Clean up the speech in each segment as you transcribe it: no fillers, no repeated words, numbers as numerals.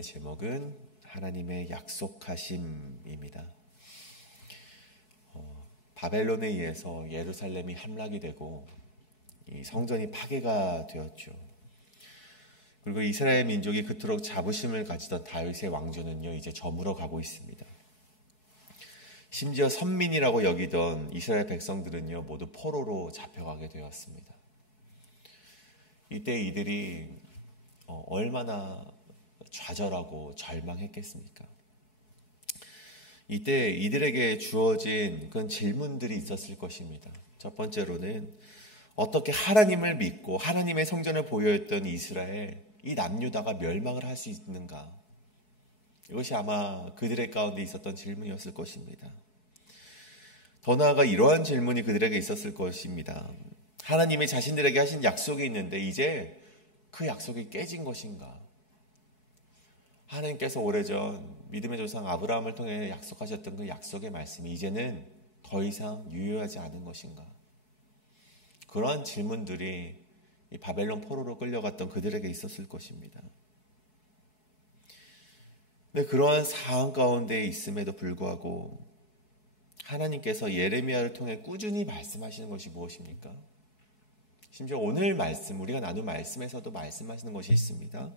말씀의 제목은 하나님의 약속하심입니다. 바벨론에 의해서 예루살렘이 함락이 되고 이 성전이 파괴가 되었죠. 그리고 이스라엘 민족이 그토록 자부심을 가지던 다윗의 왕조는요, 이제 저물어 가고 있습니다. 심지어 선민이라고 여기던 이스라엘 백성들은요, 모두 포로로 잡혀가게 되었습니다. 이때 이들이 얼마나 좌절하고 절망했겠습니까? 이때 이들에게 주어진 그런 질문들이 있었을 것입니다. 첫 번째로는 어떻게 하나님을 믿고 하나님의 성전을 보여했던 이스라엘, 이 남유다가 멸망을 할 수 있는가? 이것이 아마 그들의 가운데 있었던 질문이었을 것입니다. 더 나아가 이러한 질문이 그들에게 있었을 것입니다. 하나님이 자신들에게 하신 약속이 있는데 이제 그 약속이 깨진 것인가? 하나님께서 오래전 믿음의 조상 아브라함을 통해 약속하셨던 그 약속의 말씀이 이제는 더 이상 유효하지 않은 것인가? 그러한 질문들이 이 바벨론 포로로 끌려갔던 그들에게 있었을 것입니다. 근데 그러한 상황 가운데 있음에도 불구하고 하나님께서 예레미야를 통해 꾸준히 말씀하시는 것이 무엇입니까? 심지어 오늘 말씀, 우리가 나눈 말씀에서도 말씀하시는 것이 있습니다.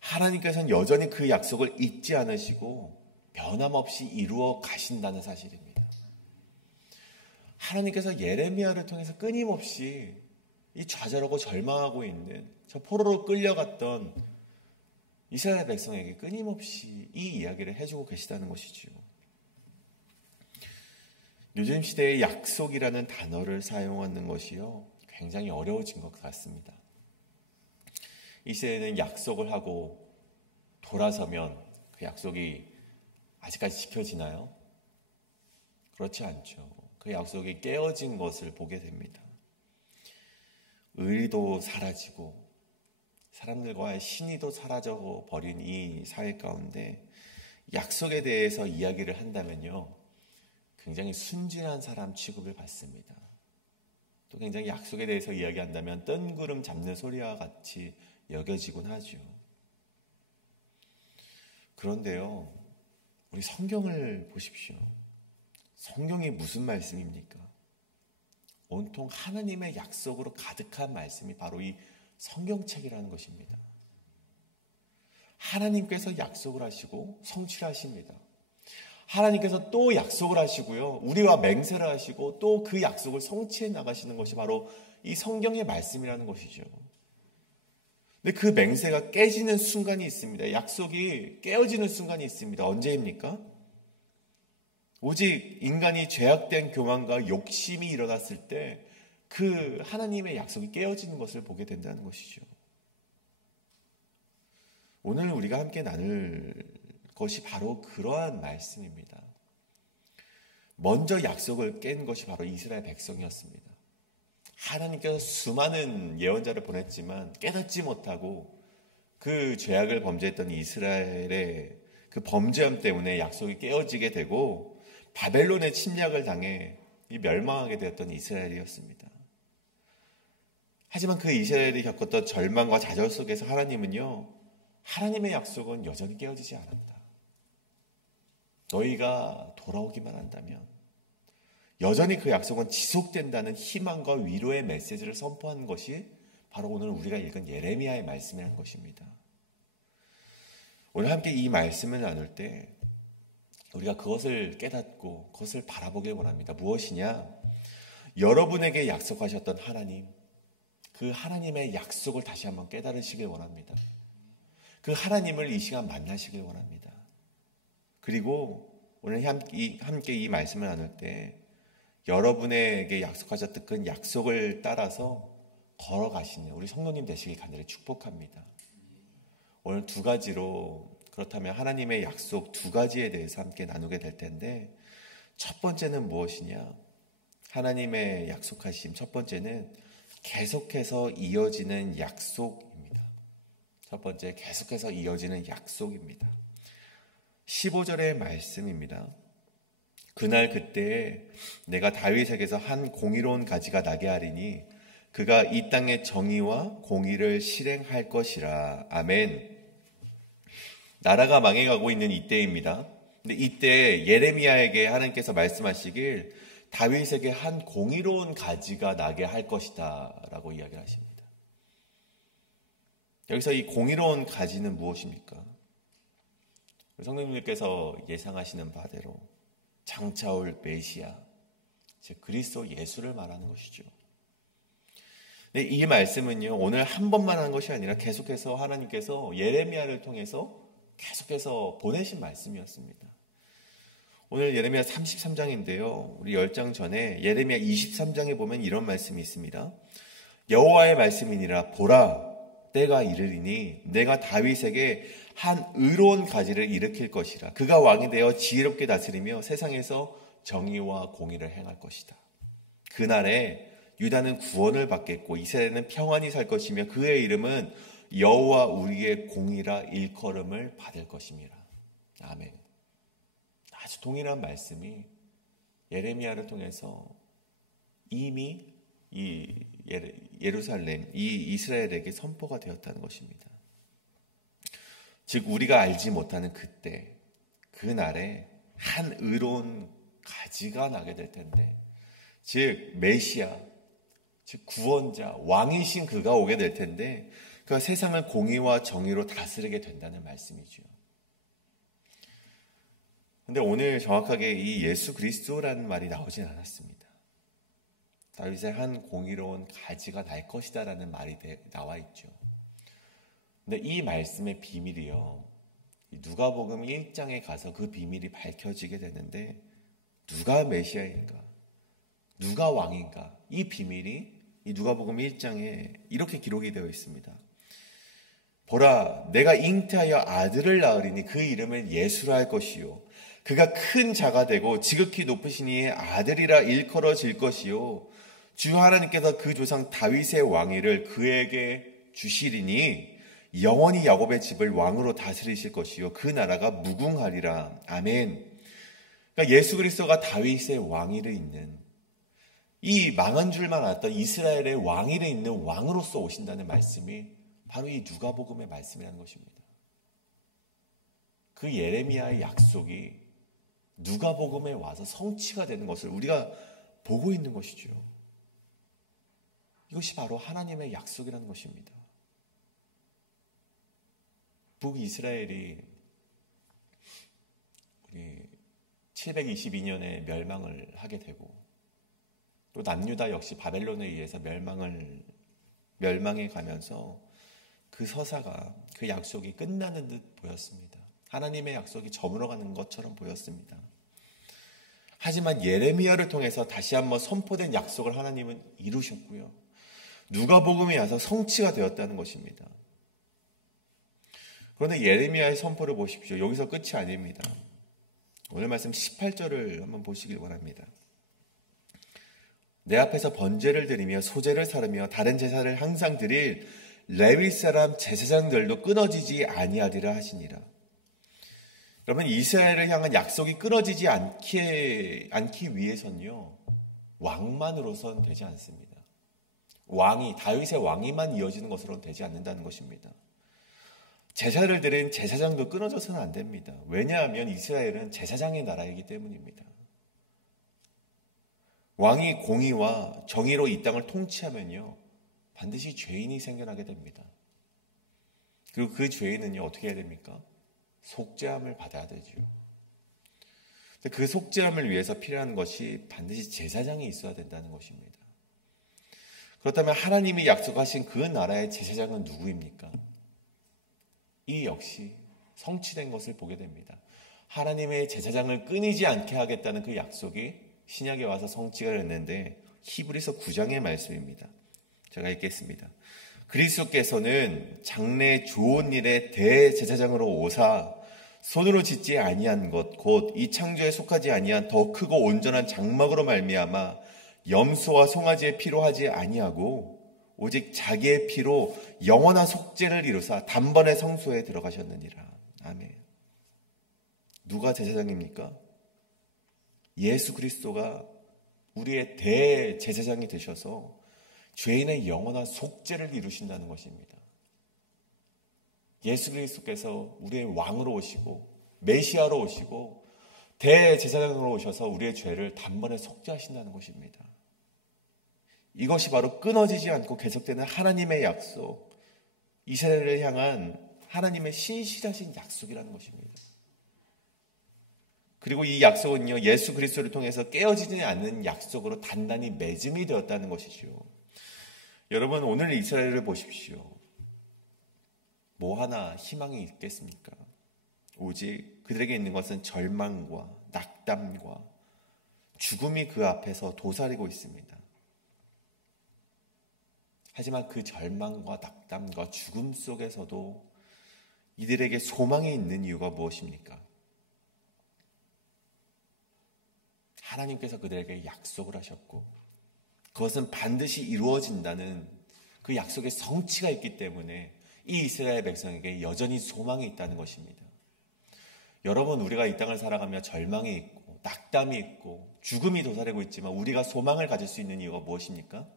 하나님께서는 여전히 그 약속을 잊지 않으시고 변함없이 이루어 가신다는 사실입니다. 하나님께서 예레미야를 통해서 끊임없이 이 좌절하고 절망하고 있는 저 포로로 끌려갔던 이스라엘 백성에게 끊임없이 이 이야기를 해주고 계시다는 것이지요. 요즘 시대에 약속이라는 단어를 사용하는 것이요, 굉장히 어려워진 것 같습니다. 이 시대에는 약속을 하고 돌아서면 그 약속이 아직까지 지켜지나요? 그렇지 않죠. 그 약속이 깨어진 것을 보게 됩니다. 의리도 사라지고 사람들과의 신의도 사라져 버린 이 사회 가운데 약속에 대해서 이야기를 한다면요, 굉장히 순진한 사람 취급을 받습니다. 또 굉장히 약속에 대해서 이야기한다면 뜬구름 잡는 소리와 같이 여겨지곤 하죠. 그런데요, 우리 성경을 보십시오. 성경이 무슨 말씀입니까? 온통 하나님의 약속으로 가득한 말씀이 바로 이 성경책이라는 것입니다. 하나님께서 약속을 하시고 성취를 하십니다. 하나님께서 또 약속을 하시고요, 우리와 맹세를 하시고 또 그 약속을 성취해 나가시는 것이 바로 이 성경의 말씀이라는 것이죠. 근데 그 맹세가 깨지는 순간이 있습니다. 약속이 깨어지는 순간이 있습니다. 언제입니까? 오직 인간이 죄악된 교만과 욕심이 일어났을 때 그 하나님의 약속이 깨어지는 것을 보게 된다는 것이죠. 오늘 우리가 함께 나눌 것이 바로 그러한 말씀입니다. 먼저 약속을 깬 것이 바로 이스라엘 백성이었습니다. 하나님께서 수많은 예언자를 보냈지만 깨닫지 못하고 그 죄악을 범죄했던 이스라엘의 그 범죄함 때문에 약속이 깨어지게 되고 바벨론의 침략을 당해 멸망하게 되었던 이스라엘이었습니다. 하지만 그 이스라엘이 겪었던 절망과 좌절 속에서 하나님은요, 하나님의 약속은 여전히 깨어지지 않았다. 너희가 돌아오기만 한다면 여전히 그 약속은 지속된다는 희망과 위로의 메시지를 선포하는 것이 바로 오늘 우리가 읽은 예레미야의 말씀이라는 것입니다. 오늘 함께 이 말씀을 나눌 때 우리가 그것을 깨닫고 그것을 바라보길 원합니다. 무엇이냐? 여러분에게 약속하셨던 하나님, 그 하나님의 약속을 다시 한번 깨달으시길 원합니다. 그 하나님을 이 시간 만나시길 원합니다. 그리고 오늘 함께 이 말씀을 나눌 때 여러분에게 약속하셨던 그 약속을 따라서 걸어가시는 우리 성도님 되시길 간절히 축복합니다. 오늘 두 가지로, 그렇다면 하나님의 약속 두 가지에 대해서 함께 나누게 될 텐데, 첫 번째는 무엇이냐? 하나님의 약속하심 첫 번째는 계속해서 이어지는 약속입니다. 첫 번째, 계속해서 이어지는 약속입니다. 15절의 말씀입니다. 그날 그때에 내가 다윗에게서 한 공의로운 가지가 나게 하리니 그가 이 땅의 정의와 공의를 실행할 것이라. 아멘. 나라가 망해가고 있는 이때입니다. 근데 이때 예레미야에게 하나님께서 말씀하시길 다윗에게 한 공의로운 가지가 나게 할 것이다 라고 이야기를 하십니다. 여기서 이 공의로운 가지는 무엇입니까? 성령님께서 예상하시는 바대로 장차올 메시아, 즉 그리스도 예수를 말하는 것이죠. 근데 이 말씀은요, 오늘 한 번만 한 것이 아니라 계속해서 하나님께서 예레미야를 통해서 계속해서 보내신 말씀이었습니다. 오늘 예레미야 33장인데요. 우리 10장 전에 예레미야 23장에 보면 이런 말씀이 있습니다. 여호와의 말씀이니라 보라 때가 이르리니 내가 다윗에게 한 의로운 가지를 일으킬 것이라. 그가 왕이 되어 지혜롭게 다스리며 세상에서 정의와 공의를 행할 것이다. 그날에 유다는 구원을 받겠고 이스라엘은 평안히 살 것이며 그의 이름은 여호와 우리의 공의라 일컬음을 받을 것임이라. 아멘. 아주 동일한 말씀이 예레미야를 통해서 이미 이 예루살렘, 이 이스라엘에게 선포가 되었다는 것입니다. 즉 우리가 알지 못하는 그때, 그날에 한 의로운 가지가 나게 될 텐데, 즉 메시아, 즉 구원자, 왕이신 그가 오게 될 텐데 그가 세상을 공의와 정의로 다스리게 된다는 말씀이죠. 그런데 오늘 정확하게 이 예수 그리스도라는 말이 나오진 않았습니다. 다윗의 한 공의로운 가지가 날 것이다 라는 말이 나와 있죠. 근데 이 말씀의 비밀이요, 누가복음 1장에 가서 그 비밀이 밝혀지게 되는데 누가 메시아인가, 누가 왕인가, 이 비밀이 이 누가복음 1장에 이렇게 기록이 되어 있습니다. 보라 내가 잉태하여 아들을 낳으리니 그 이름을 예수라 할 것이요 그가 큰 자가 되고 지극히 높으신 이의 아들이라 일컬어질 것이요 주 하나님께서 그 조상 다윗의 왕위를 그에게 주시리니 영원히 야곱의 집을 왕으로 다스리실 것이요 그 나라가 무궁하리라. 아멘. 그러니까 예수 그리스도가 다윗의 왕위를 잇는, 이 망한 줄만 알았던 이스라엘의 왕위를 잇는 왕으로서 오신다는 말씀이 바로 이 누가복음의 말씀이라는 것입니다. 그 예레미야의 약속이 누가복음에 와서 성취가 되는 것을 우리가 보고 있는 것이죠. 이것이 바로 하나님의 약속이라는 것입니다. 북이스라엘이 우리 722년에 멸망을 하게 되고 또 남유다 역시 바벨론에 의해서 멸망해 가면서 그 서사가, 그 약속이 끝나는 듯 보였습니다. 하나님의 약속이 저물어가는 것처럼 보였습니다. 하지만 예레미야를 통해서 다시 한번 선포된 약속을 하나님은 이루셨고요. 누가복음에 와서 성취가 되었다는 것입니다. 그런데 예레미야의 선포를 보십시오. 여기서 끝이 아닙니다. 오늘 말씀 18절을 한번 보시길 원합니다. 내 앞에서 번제를 드리며 소제를 사르며 다른 제사를 항상 드릴 레위 사람 제사장들도 끊어지지 아니하리라 하시니라. 여러분, 이스라엘을 향한 약속이 끊어지지 않기 위해서는요, 왕만으로선 되지 않습니다. 다윗의 왕위만 이어지는 것으로는 되지 않는다는 것입니다. 제사를 드린 제사장도 끊어져서는 안 됩니다. 왜냐하면 이스라엘은 제사장의 나라이기 때문입니다. 왕이 공의와 정의로 이 땅을 통치하면요, 반드시 죄인이 생겨나게 됩니다. 그리고 그 죄인은요, 어떻게 해야 됩니까? 속죄함을 받아야 되죠. 그 속죄함을 위해서 필요한 것이 반드시 제사장이 있어야 된다는 것입니다. 그렇다면 하나님이 약속하신 그 나라의 제사장은 누구입니까? 이 역시 성취된 것을 보게 됩니다. 하나님의 제사장을 끊이지 않게 하겠다는 그 약속이 신약에 와서 성취가 됐는데 히브리서 9장의 말씀입니다. 제가 읽겠습니다. 그리스도께서는 장래 좋은 일의 대제사장으로 오사 손으로 짓지 아니한 것 곧 이 창조에 속하지 아니한 더 크고 온전한 장막으로 말미암아 염소와 송아지의 피로 하지 아니하고 오직 자기의 피로 영원한 속죄를 이루사 단번에 성소에 들어가셨느니라. 아멘. 누가 제사장입니까? 예수 그리스도가 우리의 대제사장이 되셔서 죄인의 영원한 속죄를 이루신다는 것입니다. 예수 그리스도께서 우리의 왕으로 오시고 메시아로 오시고 대제사장으로 오셔서 우리의 죄를 단번에 속죄하신다는 것입니다. 이것이 바로 끊어지지 않고 계속되는 하나님의 약속, 이스라엘을 향한 하나님의 신실하신 약속이라는 것입니다. 그리고 이 약속은요, 예수 그리스도를 통해서 깨어지지 않는 약속으로 단단히 맺음이 되었다는 것이죠. 여러분, 오늘 이스라엘을 보십시오. 뭐 하나 희망이 있겠습니까? 오직 그들에게 있는 것은 절망과 낙담과 죽음이 그 앞에서 도사리고 있습니다. 하지만 그 절망과 낙담과 죽음 속에서도 이들에게 소망이 있는 이유가 무엇입니까? 하나님께서 그들에게 약속을 하셨고 그것은 반드시 이루어진다는 그 약속의 성취가 있기 때문에 이 이스라엘 백성에게 여전히 소망이 있다는 것입니다. 여러분, 우리가 이 땅을 살아가며 절망이 있고 낙담이 있고 죽음이 도사리고 있지만 우리가 소망을 가질 수 있는 이유가 무엇입니까?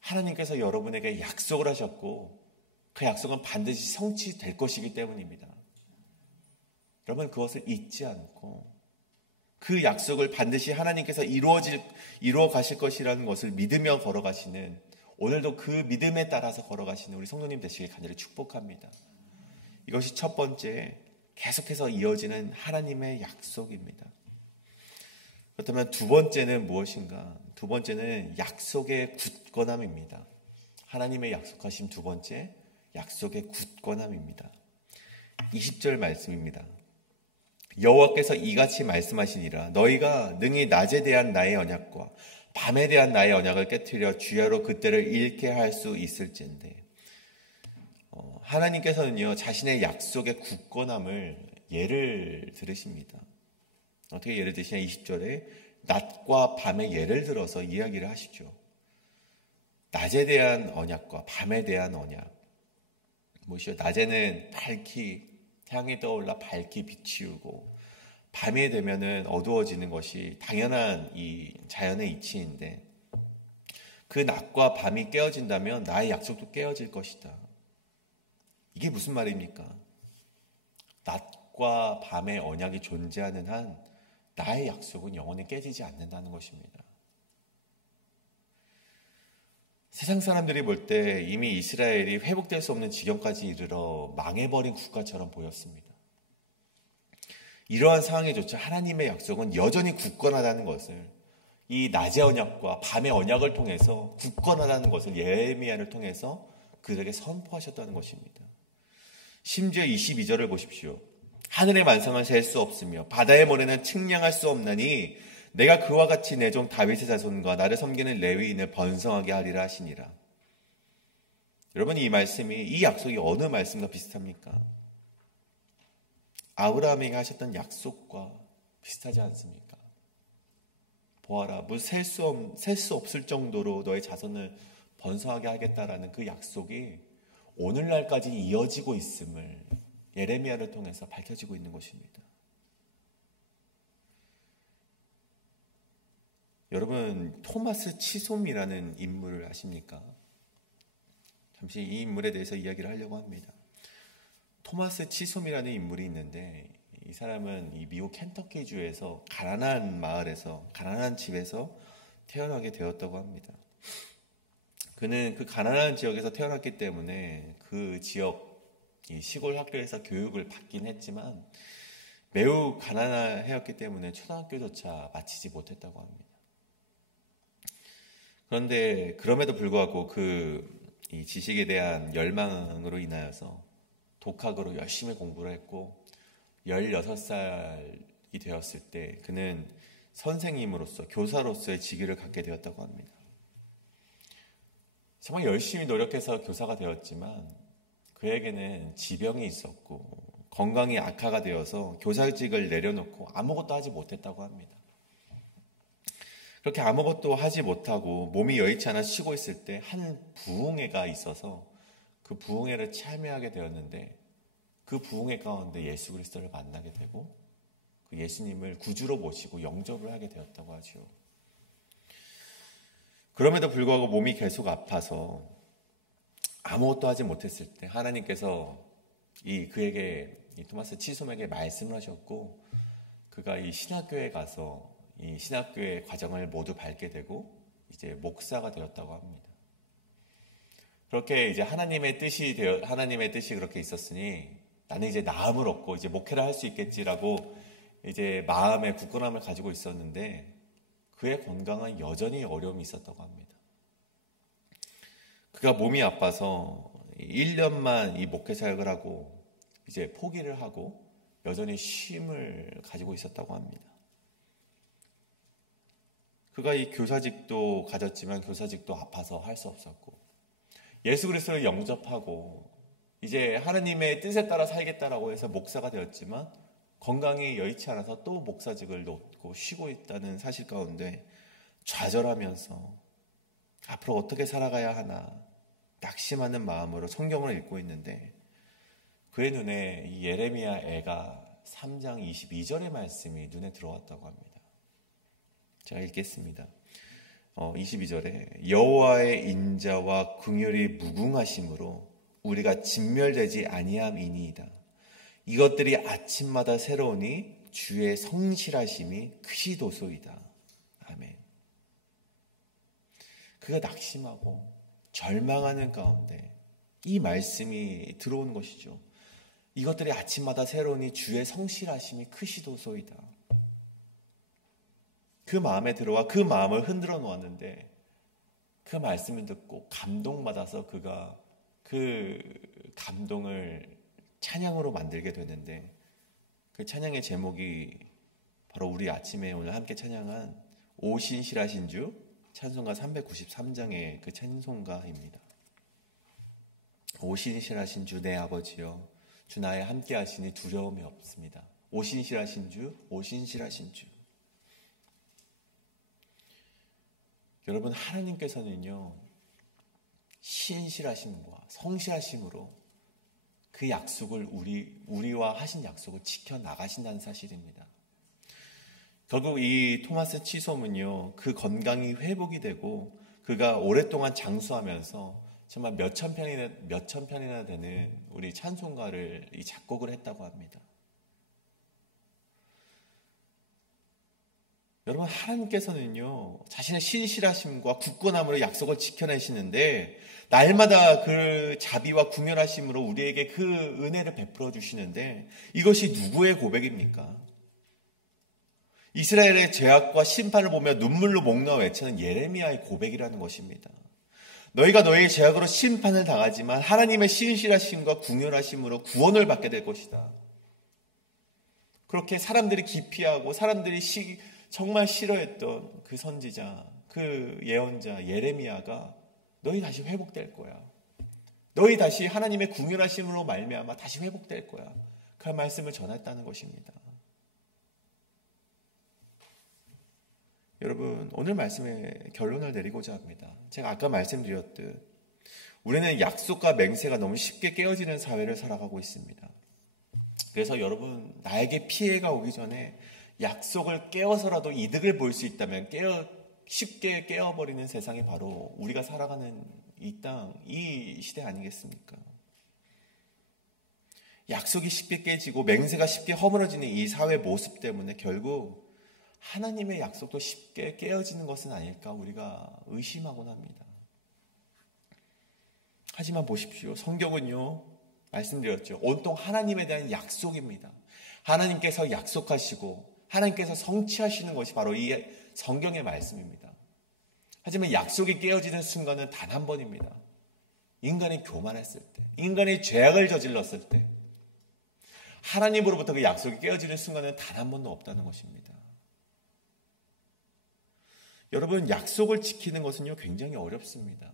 하나님께서 여러분에게 약속을 하셨고 그 약속은 반드시 성취될 것이기 때문입니다. 여러분, 그것을 잊지 않고 그 약속을 반드시 하나님께서 이루어 가실 것이라는 것을 믿으며 걸어가시는, 오늘도 그 믿음에 따라서 걸어가시는 우리 성도님 되시길 간절히 축복합니다. 이것이 첫 번째, 계속해서 이어지는 하나님의 약속입니다. 그렇다면 두 번째는 무엇인가? 두 번째는 약속의 굳건함입니다. 하나님의 약속하신 두 번째, 약속의 굳건함입니다. 20절 말씀입니다. 여호와께서 이같이 말씀하시니라. 너희가 능히 낮에 대한 나의 언약과 밤에 대한 나의 언약을 깨트려 주야로 그때를 잃게 할 수 있을진데. 하나님께서는요, 자신의 약속의 굳건함을 예를 들으십니다. 어떻게 예를 드시냐? 20절에 낮과 밤의 예를 들어서 이야기를 하시죠. 낮에 대한 언약과 밤에 대한 언약. 무엇이요? 낮에는 밝히 태양이 떠올라 밝히 비치우고 밤이 되면은 어두워지는 것이 당연한 이 자연의 이치인데, 그 낮과 밤이 깨어진다면 나의 약속도 깨어질 것이다. 이게 무슨 말입니까? 낮과 밤의 언약이 존재하는 한 나의 약속은 영원히 깨지지 않는다는 것입니다. 세상 사람들이 볼 때 이미 이스라엘이 회복될 수 없는 지경까지 이르러 망해버린 국가처럼 보였습니다. 이러한 상황에조차 하나님의 약속은 여전히 굳건하다는 것을, 이 낮의 언약과 밤의 언약을 통해서 굳건하다는 것을 예레미야를 통해서 그들에게 선포하셨다는 것입니다. 심지어 22절을 보십시오. 하늘의 만상은 셀 수 없으며 바다의 모래는 측량할 수 없나니 내가 그와 같이 내 종 다윗의 자손과 나를 섬기는 레위인을 번성하게 하리라 하시니라. 여러분, 이 말씀이, 이 약속이 어느 말씀과 비슷합니까? 아브라함에게 하셨던 약속과 비슷하지 않습니까? 보아라, 셀 수 없을 정도로 너의 자손을 번성하게 하겠다라는 그 약속이 오늘날까지 이어지고 있음을 예레미야를 통해서 밝혀지고 있는 것입니다. 여러분, 토마스 치솜이라는 인물을 아십니까? 잠시 이 인물에 대해서 이야기를 하려고 합니다. 토마스 치솜이라는 인물이 있는데, 이 사람은 이 미국 켄터키주에서 가난한 마을에서, 가난한 집에서 태어나게 되었다고 합니다. 그는 그 가난한 지역에서 태어났기 때문에 그 지역 이 시골 학교에서 교육을 받긴 했지만 매우 가난하였기 때문에 초등학교조차 마치지 못했다고 합니다. 그런데 그럼에도 불구하고 이 지식에 대한 열망으로 인하여서 독학으로 열심히 공부를 했고 16살이 되었을 때 그는 선생님으로서, 교사로서의 직위를 갖게 되었다고 합니다. 정말 열심히 노력해서 교사가 되었지만 그에게는 지병이 있었고 건강이 악화가 되어서 교사직을 내려놓고 아무것도 하지 못했다고 합니다. 그렇게 아무것도 하지 못하고 몸이 여의치 않아 쉬고 있을 때 한 부흥회가 있어서 그 부흥회를 참여하게 되었는데, 그 부흥회 가운데 예수 그리스도를 만나게 되고 그 예수님을 구주로 모시고 영접을 하게 되었다고 하죠. 그럼에도 불구하고 몸이 계속 아파서 아무것도 하지 못했을 때 하나님께서 그에게 이 토마스 치솜에게 말씀을 하셨고 그가 이 신학교에 가서 이 신학교의 과정을 모두 밟게 되고 이제 목사가 되었다고 합니다. 그렇게 이제 하나님의 뜻이 그렇게 있었으니 나는 이제 나음을 얻고 이제 목회를 할 수 있겠지라고 이제 마음의 굳건함을 가지고 있었는데 그의 건강은 여전히 어려움이 있었다고 합니다. 그가 몸이 아파서 1년만 이 목회 사역을 하고 이제 포기를 하고 여전히 쉼을 가지고 있었다고 합니다. 그가 이 교사직도 가졌지만 교사직도 아파서 할 수 없었고 예수 그리스도를 영접하고 이제 하나님의 뜻에 따라 살겠다라고 해서 목사가 되었지만 건강이 여의치 않아서 또 목사직을 놓고 쉬고 있다는 사실 가운데 좌절하면서 앞으로 어떻게 살아가야 하나 낙심하는 마음으로 성경을 읽고 있는데 그의 눈에 이 예레미야 애가 3장 22절의 말씀이 눈에 들어왔다고 합니다. 제가 읽겠습니다. 22절에 여호와의 인자와 긍휼이 무궁하심으로 우리가 진멸되지 아니함이니이다. 이것들이 아침마다 새로우니 주의 성실하심이 크시도소이다. 아멘. 그가 낙심하고 절망하는 가운데 이 말씀이 들어온 것이죠. 이것들이 아침마다 새로우니 주의 성실하심이 크시도소이다. 그 마음에 들어와 그 마음을 흔들어 놓았는데 그 말씀을 듣고 감동받아서 그가 그 감동을 찬양으로 만들게 되는데 그 찬양의 제목이 바로 우리 아침에 오늘 함께 찬양한 오신실하신 주 찬송가 393장의 그 찬송가입니다. 오신실하신 주 내 아버지여 주 나에 함께 하시니 두려움이 없습니다. 오신실하신 주, 오신실하신 주. 여러분 하나님께서는요 신실하심과 성실하심으로 그 약속을 우리와 하신 약속을 지켜나가신다는 사실입니다. 결국 이 토마스 치솜은요 그 건강이 회복이 되고 그가 오랫동안 장수하면서 정말 몇천 편이나 되는 우리 찬송가를 이 작곡을 했다고 합니다. 여러분 하나님께서는요 자신의 신실하심과 굳건함으로 약속을 지켜내시는데 날마다 그 자비와 궁휼하심으로 우리에게 그 은혜를 베풀어 주시는데 이것이 누구의 고백입니까? 이스라엘의 죄악과 심판을 보며 눈물로 목 놓아 외치는 예레미야의 고백이라는 것입니다. 너희가 너희의 죄악으로 심판을 당하지만 하나님의 신실하심과 궁휼하심으로 구원을 받게 될 것이다. 그렇게 사람들이 기피하고 사람들이 정말 싫어했던 그 선지자, 그 예언자 예레미야가 너희 다시 회복될 거야. 너희 다시 하나님의 궁휼하심으로 말미암아 다시 회복될 거야. 그 말씀을 전했다는 것입니다. 여러분 오늘 말씀의 결론을 내리고자 합니다. 제가 아까 말씀드렸듯 우리는 약속과 맹세가 너무 쉽게 깨어지는 사회를 살아가고 있습니다. 그래서 여러분 나에게 피해가 오기 전에 약속을 깨어서라도 이득을 볼 수 있다면 쉽게 깨어버리는 세상이 바로 우리가 살아가는 이 시대 아니겠습니까? 약속이 쉽게 깨지고 맹세가 쉽게 허물어지는 이 사회 모습 때문에 결국 하나님의 약속도 쉽게 깨어지는 것은 아닐까 우리가 의심하곤 합니다. 하지만 보십시오. 성경은요 말씀드렸죠. 온통 하나님에 대한 약속입니다. 하나님께서 약속하시고 하나님께서 성취하시는 것이 바로 이 성경의 말씀입니다. 하지만 약속이 깨어지는 순간은 단 한 번입니다. 인간이 교만했을 때, 인간이 죄악을 저질렀을 때 하나님으로부터 그 약속이 깨어지는 순간은 단 한 번도 없다는 것입니다. 여러분 약속을 지키는 것은요 굉장히 어렵습니다.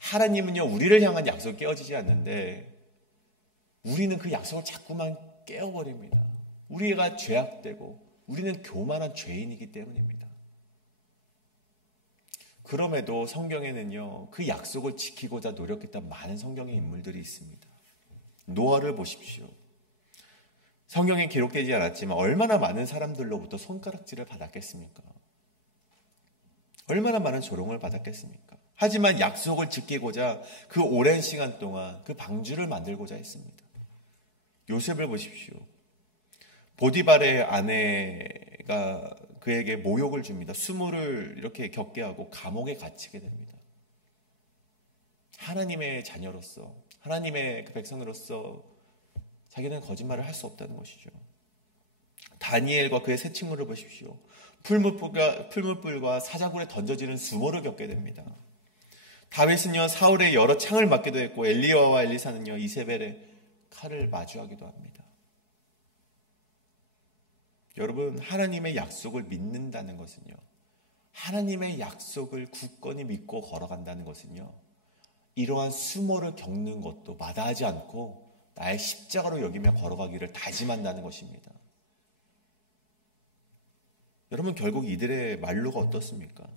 하나님은요 우리를 향한 약속이 깨어지지 않는데 우리는 그 약속을 자꾸만 깨어버립니다. 우리가 죄악되고 우리는 교만한 죄인이기 때문입니다. 그럼에도 성경에는요 그 약속을 지키고자 노력했던 많은 성경의 인물들이 있습니다. 노아를 보십시오. 성경에 기록되지 않았지만 얼마나 많은 사람들로부터 손가락질을 받았겠습니까? 얼마나 많은 조롱을 받았겠습니까? 하지만 약속을 지키고자 그 오랜 시간 동안 그 방주를 만들고자 했습니다. 요셉을 보십시오. 보디발의 아내가 그에게 모욕을 줍니다. 수모를 이렇게 겪게 하고 감옥에 갇히게 됩니다. 하나님의 자녀로서, 하나님의 그 백성으로서 자기는 거짓말을 할 수 없다는 것이죠. 다니엘과 그의 세 친구를 보십시오. 풀무불과 사자굴에 던져지는 수모를 겪게 됩니다. 다윗은요, 사울의 여러 창을 맞기도 했고, 엘리야와 엘리사는요, 이세벨의 칼을 마주하기도 합니다. 여러분, 하나님의 약속을 믿는다는 것은요, 하나님의 약속을 굳건히 믿고 걸어간다는 것은요, 이러한 수모를 겪는 것도 마다하지 않고 나의 십자가로 여기며 걸어가기를 다짐한다는 것입니다. 여러분, 결국 이들의 말로가 어떻습니까?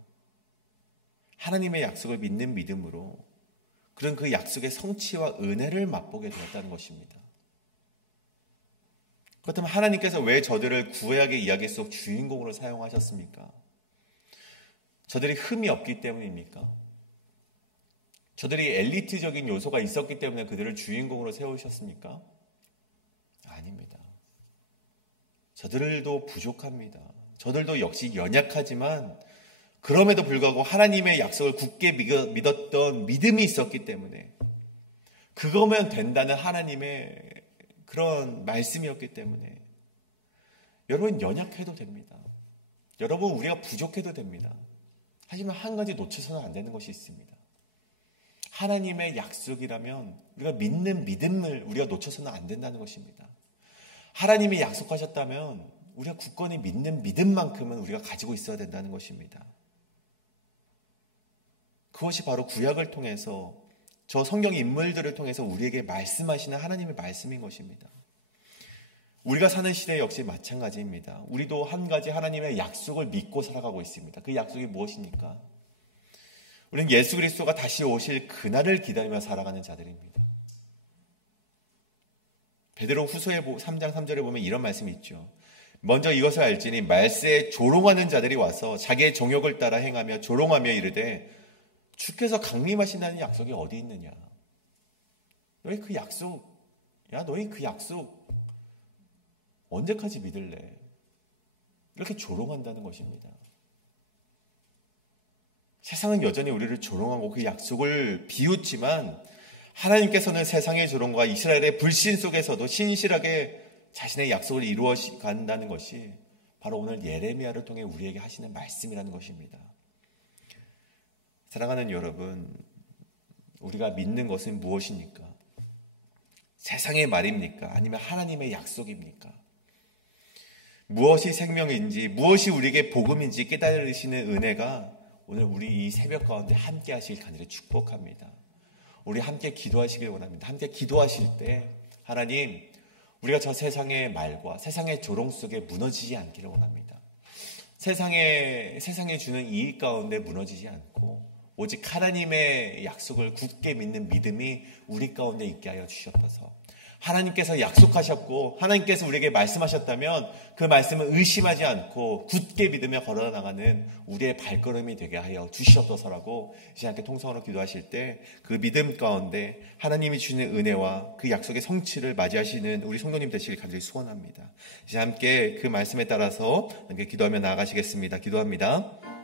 하나님의 약속을 믿는 믿음으로 그런 그 약속의 성취와 은혜를 맛보게 되었다는 것입니다. 그렇다면 하나님께서 왜 저들을 구약의 이야기 속 주인공으로 사용하셨습니까? 저들이 흠이 없기 때문입니까? 저들이 엘리트적인 요소가 있었기 때문에 그들을 주인공으로 세우셨습니까? 아닙니다. 저들도 부족합니다. 저들도 역시 연약하지만 그럼에도 불구하고 하나님의 약속을 굳게 믿었던 믿음이 있었기 때문에 그거면 된다는 하나님의 그런 말씀이었기 때문에 여러분, 연약해도 됩니다. 여러분, 우리가 부족해도 됩니다. 하지만 한 가지 놓쳐서는 안 되는 것이 있습니다. 하나님의 약속이라면 우리가 믿는 믿음을 우리가 놓쳐서는 안 된다는 것입니다. 하나님이 약속하셨다면 우리가 굳건히 믿는 믿음만큼은 우리가 가지고 있어야 된다는 것입니다. 그것이 바로 구약을 통해서 저 성경 인물들을 통해서 우리에게 말씀하시는 하나님의 말씀인 것입니다. 우리가 사는 시대 역시 마찬가지입니다. 우리도 한 가지 하나님의 약속을 믿고 살아가고 있습니다. 그 약속이 무엇입니까? 우리는 예수 그리스도가 다시 오실 그날을 기다리며 살아가는 자들입니다. 베드로 후서의 3장 3절에 보면 이런 말씀이 있죠. 먼저 이것을 알지니 말세에 조롱하는 자들이 와서 자기의 정욕을 따라 행하며 조롱하며 이르되 주께서 강림하신다는 약속이 어디 있느냐? 너희 그 약속 언제까지 믿을래? 이렇게 조롱한다는 것입니다. 세상은 여전히 우리를 조롱하고 그 약속을 비웃지만 하나님께서는 세상의 조롱과 이스라엘의 불신 속에서도 신실하게 자신의 약속을 이루어 간다는 것이 바로 오늘 예레미야를 통해 우리에게 하시는 말씀이라는 것입니다. 사랑하는 여러분, 우리가 믿는 것은 무엇입니까? 세상의 말입니까? 아니면 하나님의 약속입니까? 무엇이 생명인지, 무엇이 우리에게 복음인지 깨달으시는 은혜가 오늘 우리 이 새벽 가운데 함께 하시길 간절히 축복합니다. 우리 함께 기도하시길 원합니다. 함께 기도하실 때 하나님, 우리가 저 세상의 말과 세상의 조롱 속에 무너지지 않기를 원합니다. 세상에 주는 이익 가운데 무너지지 않고 오직 하나님의 약속을 굳게 믿는 믿음이 우리 가운데 있게 하여 주시옵소서. 하나님께서 약속하셨고 하나님께서 우리에게 말씀하셨다면 그 말씀을 의심하지 않고 굳게 믿으며 걸어나가는 우리의 발걸음이 되게 하여 주시옵소서라고 이제 함께 통성으로 기도하실 때 그 믿음 가운데 하나님이 주시는 은혜와 그 약속의 성취를 맞이하시는 우리 성도님 되시길 간절히 소원합니다. 이제 함께 그 말씀에 따라서 함께 기도하며 나아가시겠습니다. 기도합니다.